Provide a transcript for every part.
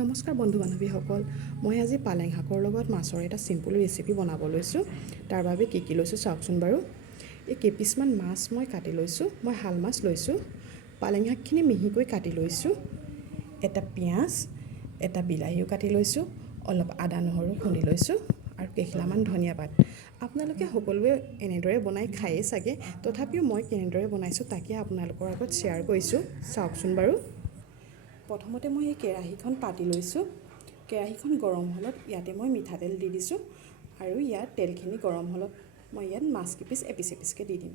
নমস্কাৰ বন্ধু বান্ধৱীসকল, মই আজি পালেং শাকৰ লগত মাছৰ এটা চিম্পুল ৰেচিপি বনাব লৈছোঁ। তাৰ বাবে কি কি লৈছোঁ চাওকচোন বাৰু। এই কেইপিচমান মাছ মই কাটি লৈছোঁ। মই শাল মাছ লৈছোঁ। পালেং শাকখিনি মিহিকৈ কাটি লৈছোঁ। এটা পিঁয়াজ, এটা বিলাহীও কাটি লৈছোঁ। অলপ আদা নহৰু খুন্দি লৈছোঁ আৰু কেইখিলামান ধনিয়া পাত। আপোনালোকে সকলোৱে এনেদৰে বনাই খায়েই চাগে, তথাপিও মই কেনেদৰে বনাইছোঁ তাকে আপোনালোকৰ আগত শ্বেয়াৰ কৰিছোঁ। চাওকচোন বাৰু। প্ৰথমতে মই এই কেৰাহীখন পাতি লৈছোঁ। কেৰাহীখন গৰম হ'লত ইয়াতে মই মিঠাতেল দি দিছোঁ আৰু ইয়াত তেলখিনি গৰম হ'লত মই ইয়াত মাছ কেইপিচ এপিচ এপিচকৈ দি দিম।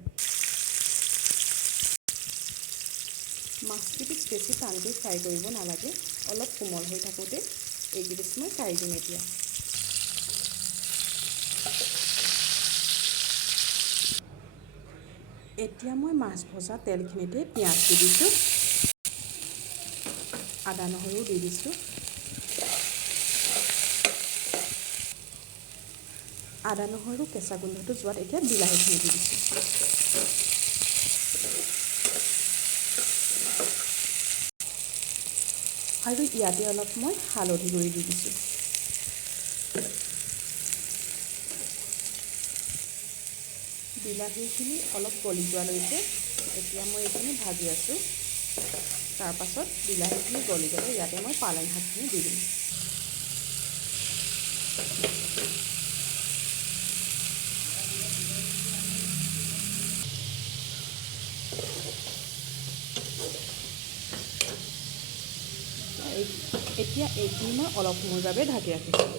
মাছ কেইপিচ বেছি টানকৈ ফ্ৰাই কৰিব নালাগে, অলপ কোমল হৈ থাকোঁতে এইকেইপিচ মই কাঢ়ি দিম। এতিয়া মই মাছ ভজা তেলখিনিতে পিঁয়াজ দি দিছোঁ, আদা নহৰু দি দিছোঁ। আদা নহৰু কেঁচা গোন্ধটো যোৱাত এতিয়া বিলাহীখিনি দি দিছোঁ। আৰু ইয়াতে অলপ মই হালধি গুড়ি দি দিছোঁ। বিলাহীখিনি অলপ গলি যোৱালৈকে এতিয়া মই এইখিনি ভাজি আছোঁ। তাৰপাছত বিলাহীখিনি গলি গ'লে ইয়াতে মই পালেং শাকখিনি দি দিম। এতিয়া এইখিনি মই অলপ সময়ৰ বাবে ঢাকি ৰাখিছোঁ।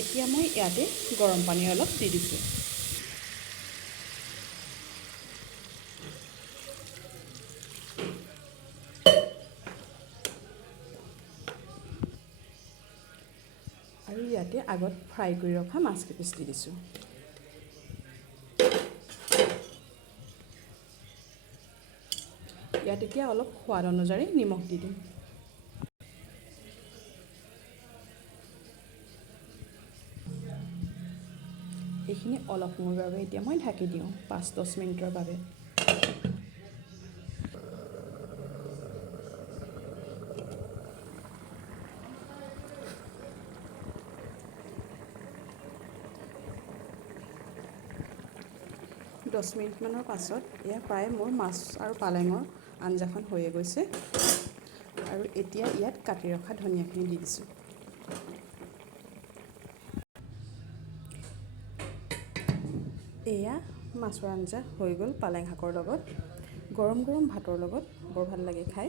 এতিয়া মই ইয়াতে গৰম পানী অলপ দি দিছোঁ। আৰু ইয়াতে আগত ফ্ৰাই কৰি ৰখা মাছ কেইপিচ দি দিছোঁ। ইয়াত এতিয়া অলপ সোৱাদ অনুযায়ী নিমখ দি দিম। এইখিনি অলপ সময়ৰ বাবে এতিয়া মই ঢাকি দিওঁ 5-10 মিনিটৰ বাবে। দহ মিনিটমানৰ পাছত এয়া প্ৰায় মোৰ মাছ আৰু পালেঙৰ আঞ্জাখন হৈয়ে গৈছে। আৰু এতিয়া ইয়াত কাটি ৰখা ধনিয়াখিনি দি দিছোঁ। এয়া মাছৰ আঞ্জা হৈ গ'ল পালেং শাকৰ লগত। গৰম গৰম ভাতৰ লগত বৰ ভাল লাগে খাই।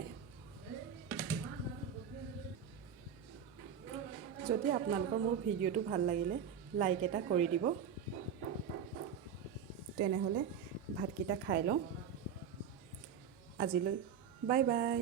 যদি আপোনালোকৰ মোৰ ভিডিঅ'টো ভাল লাগিলে লাইক এটা কৰি দিব। তেনেহ'লে ভাতকেইটা খাই লওঁ। আজিলৈ বাই বাই।